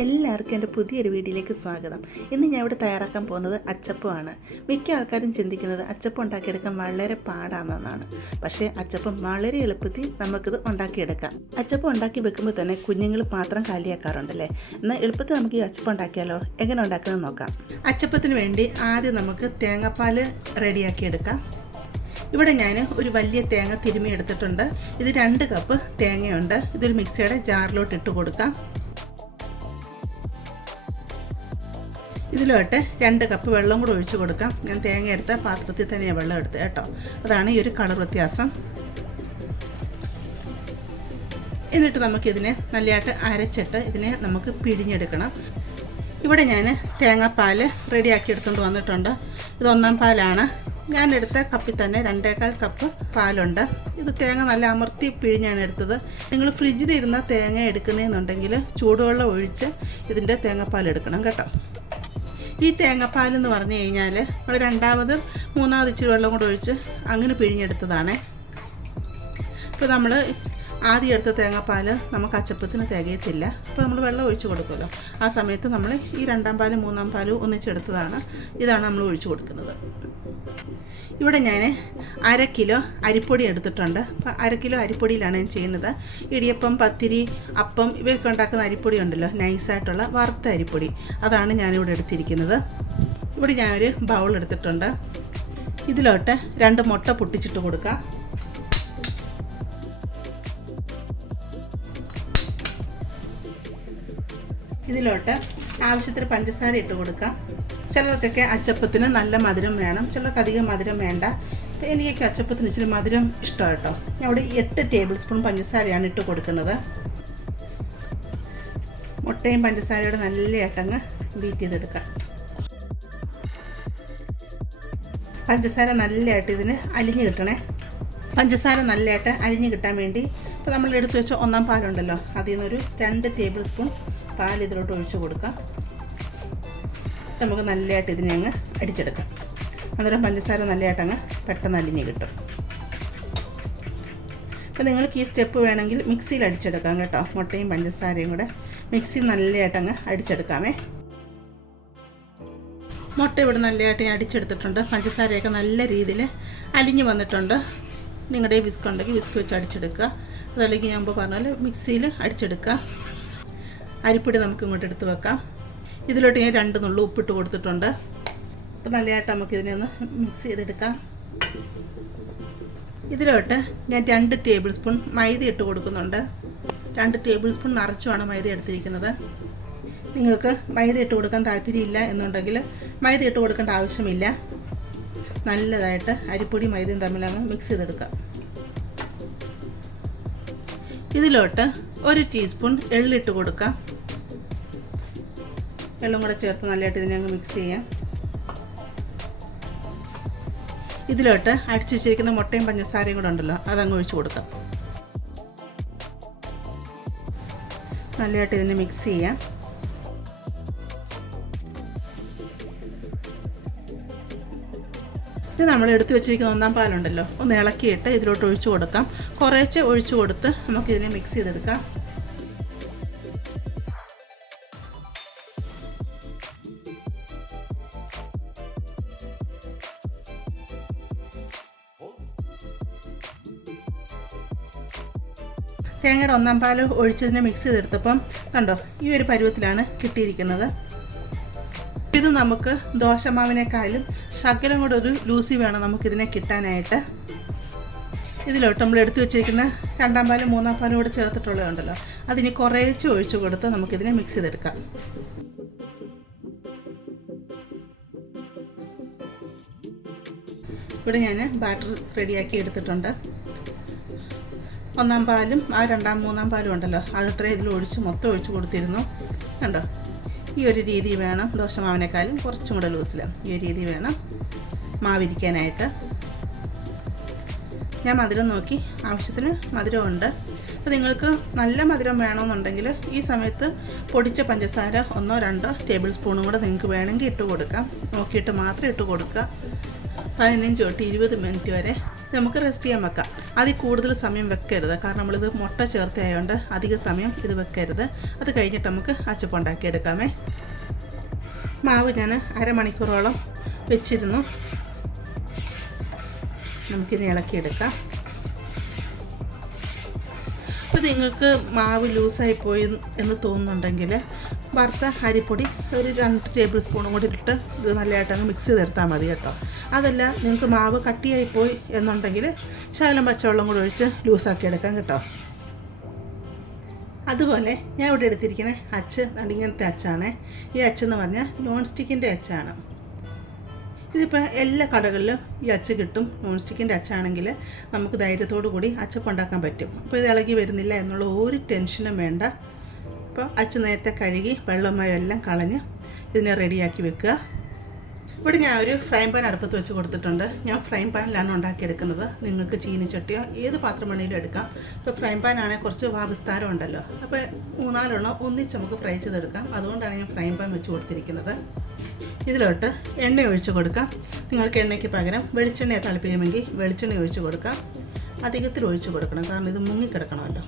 എല്ലാവർക്കും എൻ്റെ പുതിയൊരു വീഡിയോയിലേക്ക് സ്വാഗതം. ഇന്ന് ഞാൻ ഇവിടെ തയ്യാറാക്കാൻ പോകുന്നത് അച്ചപ്പമാണ്. മിക്ക ആൾക്കാരും ചിന്തിക്കുന്നത് അച്ചപ്പം ഉണ്ടാക്കിയെടുക്കാൻ വളരെ പാടാണെന്നാണ്. പക്ഷേ അച്ചപ്പം വളരെ എളുപ്പത്തിൽ നമുക്കിത് ഉണ്ടാക്കിയെടുക്കാം. അച്ചപ്പം ഉണ്ടാക്കി വെക്കുമ്പോൾ തന്നെ കുഞ്ഞുങ്ങൾ പാത്രം കാലിയാക്കാറുണ്ടല്ലേ. എന്നാൽ എളുപ്പത്തിൽ നമുക്ക് ഈ അച്ചപ്പം ഉണ്ടാക്കിയാലോ? എങ്ങനെ ഉണ്ടാക്കുന്നത് നോക്കാം. അച്ചപ്പത്തിന് വേണ്ടി ആദ്യം നമുക്ക് തേങ്ങാപ്പാൽ റെഡിയാക്കിയെടുക്കാം. ഇവിടെ ഞാൻ ഒരു വലിയ തേങ്ങ തിരുമ്മി എടുത്തിട്ടുണ്ട്. ഇത് 2 കപ്പ് തേങ്ങയുണ്ട്. ഇതൊരു മിക്സിയുടെ ജാറിലോട്ട് ഇട്ട് കൊടുക്കാം. ഇതിലോട്ട് 2 കപ്പ് വെള്ളം കൂടെ ഒഴിച്ച് കൊടുക്കാം. ഞാൻ തേങ്ങ എടുത്ത പാത്രത്തിൽ തന്നെയാണ് വെള്ളം എടുത്തത് കേട്ടോ. അതാണ് ഈ ഒരു കളർ വ്യത്യാസം. എന്നിട്ട് നമുക്കിതിനെ നല്ലതായിട്ട് അരച്ചിട്ട് ഇതിനെ നമുക്ക് പിഴിഞ്ഞെടുക്കണം. ഇവിടെ ഞാൻ തേങ്ങാപ്പാൽ റെഡിയാക്കി എടുത്തുകൊണ്ട് വന്നിട്ടുണ്ട്. ഇത് 1-ാം പാലാണ്. ഞാൻ എടുത്ത കപ്പിൽ തന്നെ 2.25 കപ്പ് പാലുണ്ട്. ഇത് തേങ്ങ നല്ല അമർത്തി പിഴിഞ്ഞാണ് എടുത്തത്. നിങ്ങൾ ഫ്രിഡ്ജിലിരുന്ന തേങ്ങ എടുക്കുന്നതെന്നുണ്ടെങ്കിൽ ചൂടുവെള്ളം ഒഴിച്ച് ഇതിൻ്റെ തേങ്ങാപ്പാൽ എടുക്കണം കേട്ടോ. ഈ തേങ്ങാപ്പാലെന്ന് പറഞ്ഞു കഴിഞ്ഞാൽ നമ്മൾ 2-ാമത് 3-ാമത് ഇച്ചിരി വെള്ളം കൂടെ ഒഴിച്ച് അങ്ങനെ പിഴിഞ്ഞെടുത്തതാണ്. ഇപ്പോൾ നമ്മൾ ആദ്യം എടുത്ത തേങ്ങാപ്പാൽ നമുക്ക് അച്ചപ്പത്തിന് തികയത്തില്ല. അപ്പോൾ നമ്മൾ വെള്ളം ഒഴിച്ച് കൊടുക്കുമല്ലോ. ആ സമയത്ത് നമ്മൾ ഈ 2-ാം പാലും 3-ാം പാലും ഒന്നിച്ചെടുത്തതാണ്. ഇതാണ് നമ്മൾ ഒഴിച്ച് കൊടുക്കുന്നത്. ഇവിടെ ഞാൻ 1/2 കിലോ അരിപ്പൊടി എടുത്തിട്ടുണ്ട്. അപ്പോൾ 1/2 കിലോ അരിപ്പൊടിയിലാണ് ഞാൻ ചെയ്യുന്നത്. ഇടിയപ്പം, പത്തിരി, അപ്പം ഇവയൊക്കെ ഉണ്ടാക്കുന്ന അരിപ്പൊടി ഉണ്ടല്ലോ, നൈസായിട്ടുള്ള വറുത്ത അരിപ്പൊടി, അതാണ് ഞാനിവിടെ എടുത്തിരിക്കുന്നത്. ഇവിടെ ഞാനൊരു ബൗൾ എടുത്തിട്ടുണ്ട്. ഇതിലോട്ട് 2 മുട്ട പൊട്ടിച്ചിട്ട് കൊടുക്കാം. ഇതിലോട്ട് ആവശ്യത്തിന് പഞ്ചസാര ഇട്ട് കൊടുക്കാം. ചിലർക്കൊക്കെ അച്ചപ്പത്തിന് നല്ല മധുരം വേണം, ചിലർക്ക് അധികം മധുരം വേണ്ട. എനിക്കൊക്കെ അച്ചപ്പത്തിന് ഇച്ചിരി മധുരം ഇഷ്ടമാണ് കേട്ടോ. ഞാൻ ഇവിടെ 8 ടേബിൾ സ്പൂൺ പഞ്ചസാരയാണ് ഇട്ട് കൊടുക്കുന്നത്. മുട്ടയും പഞ്ചസാരയോടെ നല്ലതായിട്ടങ്ങ് ബീറ്റ് ചെയ്തെടുക്കാം. പഞ്ചസാര നല്ലതായിട്ട് ഇതിന് അലിഞ്ഞ് കിട്ടണേ. പഞ്ചസാര നല്ലതായിട്ട് അലിഞ്ഞ് കിട്ടാൻ വേണ്ടി ഇപ്പോൾ നമ്മൾ എടുത്തു വെച്ച 1-ാം പാലുണ്ടല്ലോ, അതിൽ നിന്നൊരു 2 ടേബിൾ സ്പൂൺ പാൽ ഇതിലോട്ട് ഒഴിച്ച് കൊടുക്കാം. നമുക്ക് നല്ലതായിട്ട് ഇതിനെ അങ്ങ് അടിച്ചെടുക്കാം. അന്നേരം പഞ്ചസാര നല്ലതായിട്ടങ്ങ് പെട്ടെന്ന് അലിഞ്ഞ് കിട്ടും. അപ്പോൾ നിങ്ങൾക്ക് ഈ സ്റ്റെപ്പ് വേണമെങ്കിൽ മിക്സിയിൽ അടിച്ചെടുക്കാം കേട്ടോ. മുട്ടയും പഞ്ചസാരയും കൂടെ മിക്സിയിൽ നല്ലതായിട്ടങ്ങ് അടിച്ചെടുക്കാമേ. മുട്ട ഇവിടെ നല്ലതായിട്ട് ഞാൻ അടിച്ചെടുത്തിട്ടുണ്ട്. പഞ്ചസാരയൊക്കെ നല്ല രീതിയിൽ അലിഞ്ഞ് വന്നിട്ടുണ്ട്. നിങ്ങളുടെ വിസ്ക് ഉണ്ടെങ്കിൽ വിസ്ക് വെച്ച് അടിച്ചെടുക്കുക. അതല്ലെങ്കിൽ ഞാൻ മുമ്പ് പറഞ്ഞാൽ മിക്സിയിൽ അടിച്ചെടുക്കുക. അരിപ്പൊടി നമുക്ക് ഇങ്ങോട്ട് എടുത്ത് വെക്കാം. ഇതിലോട്ട് ഞാൻ 2 നുള്ളു ഉപ്പിട്ട് കൊടുത്തിട്ടുണ്ട്. അപ്പോൾ നല്ലതായിട്ട് നമുക്കിതിനെ ഒന്ന് മിക്സ് ചെയ്തെടുക്കാം. ഇതിലോട്ട് ഞാൻ 2 ടേബിൾ സ്പൂൺ മൈദ ഇട്ട് കൊടുക്കുന്നുണ്ട്. 2 ടേബിൾ സ്പൂൺ നിറച്ചുമാണ് മൈദ എടുത്തിരിക്കുന്നത്. നിങ്ങൾക്ക് മൈദ ഇട്ട് കൊടുക്കാൻ താല്പര്യമില്ല എന്നുണ്ടെങ്കിൽ മൈദ ഇട്ട് കൊടുക്കേണ്ട ആവശ്യമില്ല. നല്ലതായിട്ട് അരിപ്പൊടി മൈദയും തമ്മിലങ്ങ് മിക്സ് ചെയ്തെടുക്കാം. ഇതിലോട്ട് 1 ടീസ്പൂൺ എള്ളിട്ട് കൊടുക്കാം. എള്ളും കൂടെ ചേർത്ത് നല്ലതായിട്ട് ഇതിനെ അങ്ങ് മിക്സ് ചെയ്യാം. ഇതിലോട്ട് അടിച്ചു വെച്ചിരിക്കുന്ന മുട്ടയും പഞ്ചസാരയും കൂടെ ഉണ്ടല്ലോ, അതങ്ങ് ഒഴിച്ച് കൊടുക്കാം. നല്ലതായിട്ട് ഇതിനെ മിക്സ് ചെയ്യാം. ഇത് നമ്മൾ എടുത്തു വെച്ചിരിക്കുന്ന 1-ാം പാലുണ്ടല്ലോ, ഒന്ന് ഇളക്കിയിട്ട് ഇതിലോട്ട് ഒഴിച്ച് കൊടുക്കാം. കുറേശ്ശെ ഒഴിച്ച് കൊടുത്ത് നമുക്കിതിനെ മിക്സ് ചെയ്തെടുക്കാം. തേങ്ങയുടെ 1-ാം പാൽ ഒഴിച്ചതിനെ മിക്സ് ചെയ്തെടുത്തപ്പം കണ്ടോ, ഈ ഒരു പരുവത്തിലാണ് കിട്ടിയിരിക്കുന്നത്. ഇത് നമുക്ക് ദോശമാവിനേക്കാളും ശകലം കൂടെ ഒരു ലൂസി വേണം നമുക്കിതിനെ കിട്ടാനായിട്ട്. ഇതിലോട്ട് നമ്മൾ എടുത്തു വെച്ചിരിക്കുന്ന 2-ാം പാലും 3-ാം പാലും കൂടെ ചേർത്തിട്ടുള്ളതുണ്ടല്ലോ, അതിന് കുറേശ്ശെ ഒഴിച്ച് കൊടുത്ത് നമുക്കിതിനെ മിക്സ് ചെയ്തെടുക്കാം. ഇവിടെ ഞാൻ ബാറ്റർ റെഡിയാക്കി എടുത്തിട്ടുണ്ട്. 1-ാം പാലും ആ 2-ാം 3-ാം പാലും ഉണ്ടല്ലോ, അതത്രയും ഇതിൽ ഒഴിച്ച് മൊത്തം ഒഴിച്ച് കൊടുത്തിരുന്നു. കണ്ടോ, ഈ ഒരു രീതി വേണം. ദോശമാവിനേക്കാളും കുറച്ചും കൂടെ ലൂസിൽ ഈ ഒരു രീതി വേണം മാവിരിക്കാനായിട്ട്. ഞാൻ മധുരം നോക്കി, ആവശ്യത്തിന് മധുരമുണ്ട്. അപ്പോൾ നിങ്ങൾക്ക് നല്ല മധുരം വേണമെന്നുണ്ടെങ്കിൽ ഈ സമയത്ത് പൊടിച്ച പഞ്ചസാര 1-2 ടേബിൾ സ്പൂണും കൂടെ നിങ്ങൾക്ക് വേണമെങ്കിൽ ഇട്ട് കൊടുക്കാം. നോക്കിയിട്ട് മാത്രം ഇട്ട് കൊടുക്കുക. 15 തൊട്ട് 20 മിനിറ്റ് വരെ നമുക്ക് റെസ്റ്റ് ചെയ്യാൻ വെക്കാം. അതിൽ കൂടുതൽ സമയം വെക്കരുത്, കാരണം നമ്മളിത് മുട്ട ചേർത്തതായതുകൊണ്ട് അധിക സമയം ഇത് വെക്കരുത്. അത് കഴിഞ്ഞിട്ട് നമുക്ക് അച്ചപ്പം ഉണ്ടാക്കിയെടുക്കാമേ. മാവ് ഞാൻ അരമണിക്കൂറോളം വെച്ചിരുന്നു. നമുക്കിനി ഇളക്കിയെടുക്കാം. അപ്പോൾ നിങ്ങൾക്ക് മാവ് ലൂസായിപ്പോയി എന്ന് തോന്നുന്നുണ്ടെങ്കിൽ വറുത്ത അരിപ്പൊടി ഒരു 2 ടേബിൾ സ്പൂണും കൂടി ഇട്ട് ഇത് നല്ലതായിട്ട് അങ്ങ് മിക്സ് ചെയ്തെടുത്താൽ മതി കേട്ടോ. അതല്ല നിങ്ങൾക്ക് മാവ് കട്ടിയായിപ്പോയി എന്നുണ്ടെങ്കിൽ ശകലം പച്ചവെള്ളം കൂടി ഒഴിച്ച് ലൂസാക്കി എടുക്കാം കേട്ടോ. അതുപോലെ ഞാൻ ഇവിടെ എടുത്തിരിക്കുന്ന അച്ച് ഇങ്ങനത്തെ അച്ചാണ്. ഈ അച്ചെന്ന് പറഞ്ഞാൽ നോൺ സ്റ്റിക്കിൻ്റെ അച്ചാണ്. ഇതിപ്പോൾ എല്ലാ കടകളിലും ഈ അച്ച് കിട്ടും. നോൺ സ്റ്റിക്കിൻ്റെ അച്ചാണെങ്കിൽ നമുക്ക് ധൈര്യത്തോടു കൂടി അച്ചപ്പം ഉണ്ടാക്കാൻ പറ്റും. അപ്പോൾ ഇത് ഇളകി വരുന്നില്ല എന്നുള്ള ഒരു ടെൻഷനും വേണ്ട. അപ്പോൾ അച്ച് നേരത്തെ കഴുകി വെള്ളമയം എല്ലാം കളഞ്ഞ് ഇതിനെ റെഡിയാക്കി വെക്കുക. ഇവിടെ ഞാൻ ഒരു ഫ്രൈ പാൻ അടുപ്പത്ത് വെച്ച് കൊടുത്തിട്ടുണ്ട്. ഞാൻ ഫ്രൈ പാനിലാണ് ഉണ്ടാക്കിയെടുക്കുന്നത്. നിങ്ങൾക്ക് ചീനിച്ചട്ടിയോ ഏത് പാത്രം വേണമെങ്കിലും എടുക്കാം. ഇപ്പോൾ ഫ്രൈ പാനാണെങ്കിൽ കുറച്ച് വിസ്താരം ഉണ്ടല്ലോ, അപ്പോൾ 3-4 ഒന്നിച്ച് നമുക്ക് ഫ്രൈ ചെയ്തെടുക്കാം. അതുകൊണ്ടാണ് ഞാൻ ഫ്രൈ പാൻ വെച്ച് കൊടുത്തിരിക്കുന്നത്. ഇതിലോട്ട് എണ്ണ ഒഴിച്ച് കൊടുക്കാം. നിങ്ങൾക്ക് എണ്ണയ്ക്ക് പകരം വെളിച്ചെണ്ണയെ താല്പര്യമെങ്കിൽ വെളിച്ചെണ്ണ ഒഴിച്ച് കൊടുക്കാം. അധികത്തിൽ ഒഴിച്ച് കൊടുക്കണം, കാരണം ഇത് മുങ്ങിക്കിടക്കണമല്ലോ.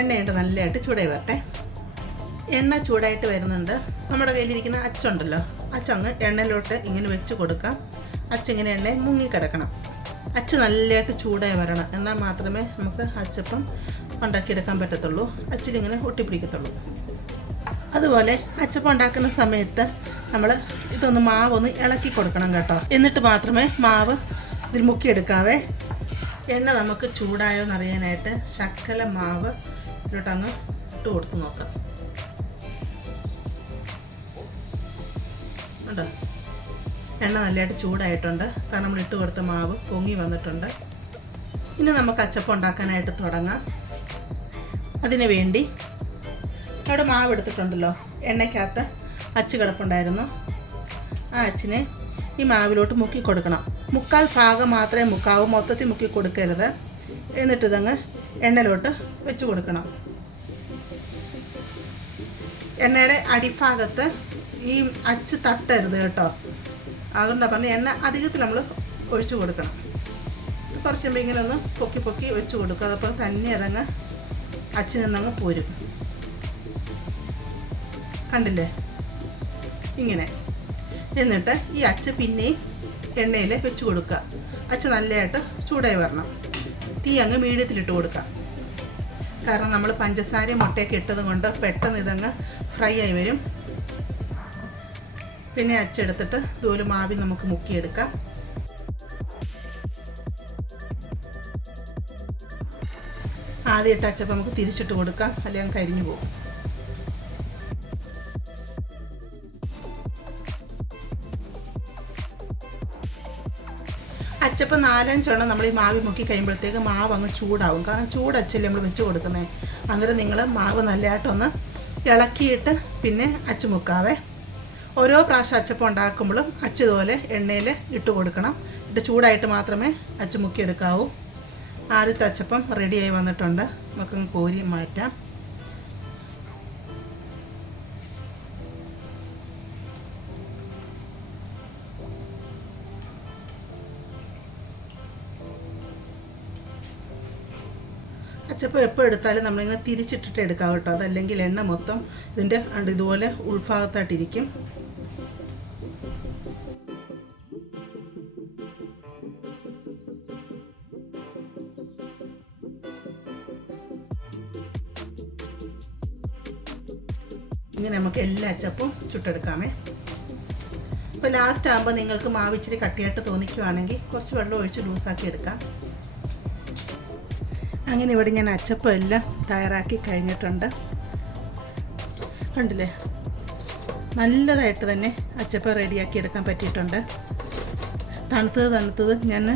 എണ്ണയിട്ട് നല്ലതായിട്ട് ചൂടായി വരട്ടെ. എണ്ണ ചൂടായിട്ട് വരുന്നുണ്ട്. നമ്മുടെ കയ്യിലിരിക്കുന്ന അച്ചുണ്ടല്ലോ, അച്ചങ്ങ് എണ്ണയിലോട്ട് ഇങ്ങനെ വെച്ച് കൊടുക്കാം. അച്ചിങ്ങനെ എണ്ണയിൽ മുങ്ങിക്കിടക്കണം. അച്ച് നല്ലതായിട്ട് ചൂടായി വരണം, എന്നാൽ മാത്രമേ നമുക്ക് അച്ചപ്പം ഉണ്ടാക്കിയെടുക്കാൻ പറ്റത്തുള്ളൂ. അച്ചിലിങ്ങനെ ഒട്ടിപ്പിടിക്കത്തുള്ളൂ. അതുപോലെ അച്ചപ്പം ഉണ്ടാക്കുന്ന സമയത്ത് നമ്മൾ ഇതൊന്ന് മാവൊന്ന് ഇളക്കി കൊടുക്കണം കേട്ടോ. എന്നിട്ട് മാത്രമേ മാവ് ഇതിൽ മുക്കിയെടുക്കാവേ. എണ്ണ നമുക്ക് ചൂടായോ എന്നറിയാനായിട്ട് ശകല മാവ് ഇതിലോട്ടങ്ങ് ഇട്ട് കൊടുത്ത് നോക്കാം. ഉണ്ടോ, എണ്ണ നല്ലതായിട്ട് ചൂടായിട്ടുണ്ട്, കാരണം നമ്മൾ ഇട്ട് കൊടുത്ത മാവ് പൊങ്ങി വന്നിട്ടുണ്ട്. ഇനി നമുക്ക് അച്ചപ്പം ഉണ്ടാക്കാനായിട്ട് തുടങ്ങാം. അതിന് വേണ്ടി അവിടെ മാവ് എടുത്തിട്ടുണ്ടല്ലോ, എണ്ണയ്ക്കകത്ത് അച്ച് കിടപ്പുണ്ടായിരുന്നു. ആ അച്ചിനെ ഈ മാവിലോട്ട് മുക്കി കൊടുക്കണം. 1/4 ഭാഗം മാത്രമേ മുക്കാവൂ, മൊത്തത്തിൽ മുക്കി കൊടുക്കരുത്. എന്നിട്ട് ഇതങ്ങ് എണ്ണയിലോട്ട് വെച്ച് കൊടുക്കണം. എണ്ണയുടെ അടിഭാഗത്ത് ഈ അച്ച് തട്ടരുത് കേട്ടോ. അതുകൊണ്ടാണ് പറഞ്ഞ് എണ്ണ അധികത്തിൽ നമ്മൾ ഒഴിച്ച് കൊടുക്കണം. കുറച്ച് കഴിയുമ്പോൾ ഇങ്ങനെ ഒന്ന് പൊക്കി പൊക്കി വെച്ച് കൊടുക്കുക. അതപ്പോൾ തന്നെ അതങ്ങ് അച്ചിൽ നിന്നങ്ങ് പോരും. കണ്ടില്ലേ, ഇങ്ങനെ. എന്നിട്ട് ഈ അച്ച് പിന്നെയും എണ്ണയിൽ വെച്ച് കൊടുക്കുക. അച്ച് നല്ലതായിട്ട് ചൂടായി വരണം. തീ അങ്ങ് മീഡിയത്തിലിട്ട് കൊടുക്കുക, കാരണം നമ്മൾ പഞ്ചസാരയും മുട്ടയൊക്കെ ഇട്ടത് കൊണ്ട് പെട്ടെന്ന് ഇതങ്ങ് ഫ്രൈ ആയി വരും. പിന്നെ അച്ചെടുത്തിട്ട് ഇതുപോലെ മാവിൽ നമുക്ക് മുക്കിയെടുക്കാം. ആദ്യം ഇട്ട് അച്ചപ്പം നമുക്ക് തിരിച്ചിട്ട് കൊടുക്കാം, അല്ലെങ്കിൽ കരിഞ്ഞു പോകും. അച്ചപ്പം 4-5 എണ്ണം നമ്മൾ ഈ മാവി മുക്കി കഴിയുമ്പോഴത്തേക്ക് മാവ് അങ്ങ് ചൂടാവും, കാരണം ചൂടച്ചല്ലേ നമ്മൾ വെച്ച് കൊടുക്കുന്നത്. അന്നേരം നിങ്ങൾ മാവ് നല്ലതായിട്ടൊന്ന് ഇളക്കിയിട്ട് പിന്നെ അച്ച് മുക്കാവേ. ഓരോ പ്രാവശ്യം അച്ചപ്പം ഉണ്ടാക്കുമ്പോഴും അച്ച് ഇതുപോലെ എണ്ണയിൽ ഇട്ട് കൊടുക്കണം. ഇട്ട് ചൂടായിട്ട് മാത്രമേ അച്ച് മുക്കിയെടുക്കാവൂ. ആദ്യത്തെ അച്ചപ്പം റെഡിയായി വന്നിട്ടുണ്ട്. നമുക്കങ്ങ് കോരി മാറ്റാം. അച്ചപ്പം എപ്പോൾ എടുത്താലും നമ്മളിങ്ങനെ തിരിച്ചിട്ടിട്ട് എടുക്കാം കേട്ടോ. അതല്ലെങ്കിൽ എണ്ണ മൊത്തം ഇതിൻ്റെ ഇതുപോലെ ഉൾഭാഗത്തായിട്ടിരിക്കും. ഇങ്ങനെ നമുക്ക് എല്ലാ അച്ചപ്പവും ചുട്ടെടുക്കാമേ. ഇപ്പോൾ ലാസ്റ്റ് ആകുമ്പോൾ നിങ്ങൾക്ക് മാവ് ഇച്ചിരി കട്ടിയായിട്ട് തോന്നിക്കുവാണെങ്കിൽ കുറച്ച് വെള്ളം ഒഴിച്ച് ലൂസാക്കി എടുക്കാം. അങ്ങനെ ഇവിടെ ഞാൻ അച്ചപ്പം എല്ലാം തയ്യാറാക്കി കഴിഞ്ഞിട്ടുണ്ട്. കണ്ടില്ലേ, നല്ലതായിട്ട് തന്നെ അച്ചപ്പം റെഡിയാക്കി എടുക്കാൻ പറ്റിയിട്ടുണ്ട്. തണുത്തത് ഞാൻ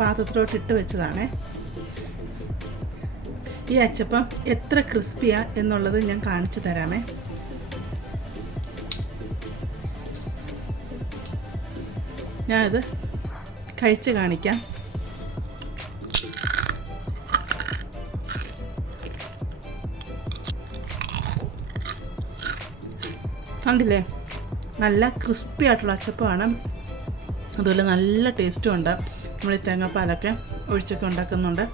പാത്രത്തിലോട്ട് ഇട്ട് വെച്ചതാണ്. ഈ അച്ചപ്പം എത്ര ക്രിസ്പിയാണ് എന്നുള്ളത് ഞാൻ കാണിച്ചു തരാമേ. ഞാനിത് കഴിച്ച് കാണിക്കാം. കണ്ടില്ലേ, നല്ല ക്രിസ്പി ആയിട്ടുള്ള അച്ചപ്പമാണ്. അതുപോലെ നല്ല ടേസ്റ്റും ഉണ്ട്. നമ്മൾ ഈ തേങ്ങാപ്പാലൊക്കെ ഒഴിച്ചൊക്കെ ഉണ്ടാക്കുന്നുണ്ട്.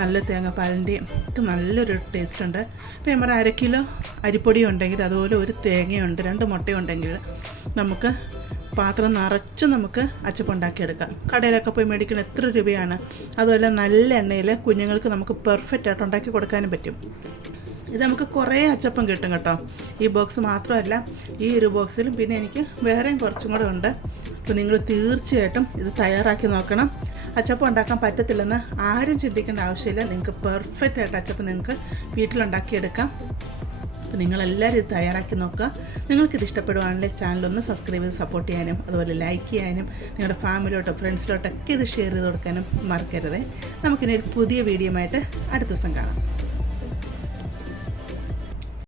നല്ല തേങ്ങാപ്പാലിൻ്റെയും ഒക്കെ നല്ലൊരു ടേസ്റ്റ് ഉണ്ട്. ഇപ്പോൾ നമ്മൾ 1/2 കിലോ അരിപ്പൊടി ഉണ്ടെങ്കിൽ അതുപോലെ ഒരു തേങ്ങയുണ്ട് 2 മുട്ടയുണ്ടെങ്കിൽ നമുക്ക് പാത്രം നിറച്ച് നമുക്ക് അച്ചപ്പം ഉണ്ടാക്കിയെടുക്കാം. കടയിലൊക്കെ പോയി മേടിക്കുന്ന എത്ര രൂപയാണ്. അതുപോലെ നല്ല എണ്ണയിൽ കുഞ്ഞുങ്ങൾക്ക് നമുക്ക് പെർഫെക്റ്റ് ആയിട്ട് ഉണ്ടാക്കി കൊടുക്കാനും പറ്റും. ഇത് നമുക്ക് കുറേ അച്ചപ്പം കിട്ടും കേട്ടോ. ഈ ബോക്സ് മാത്രമല്ല, ഈ ഒരു ബോക്സിലും പിന്നെ എനിക്ക് വേറെയും കുറച്ചും കൂടെ ഉണ്ട്. അപ്പോൾ നിങ്ങൾ തീർച്ചയായിട്ടും ഇത് തയ്യാറാക്കി നോക്കണം. അച്ചപ്പം ഉണ്ടാക്കാൻ പറ്റത്തില്ലെന്ന് ആരും ചിന്തിക്കേണ്ട ആവശ്യമില്ല. നിങ്ങൾക്ക് പെർഫെക്റ്റ് ആയിട്ട് അച്ചപ്പം നിങ്ങൾക്ക് വീട്ടിലുണ്ടാക്കിയെടുക്കാം. അപ്പോൾ നിങ്ങളെല്ലാവരും ഇത് തയ്യാറാക്കി നോക്കുക. നിങ്ങൾക്കിത് ഇഷ്ടപ്പെടുവാണെങ്കിൽ ചാനലൊന്ന് സബ്സ്ക്രൈബ് ചെയ്ത് സപ്പോർട്ട് ചെയ്യാനും അതുപോലെ ലൈക്ക് ചെയ്യാനും നിങ്ങളുടെ ഫാമിലിയോട്ടോ ഫ്രണ്ട്സിലോട്ടൊക്കെ ഇത് ഷെയർ ചെയ്ത് കൊടുക്കാനും മറക്കരുത്. നമുക്കിനി ഒരു പുതിയ വീഡിയോ ആയിട്ട് അടുത്ത ദിവസം കാണാം.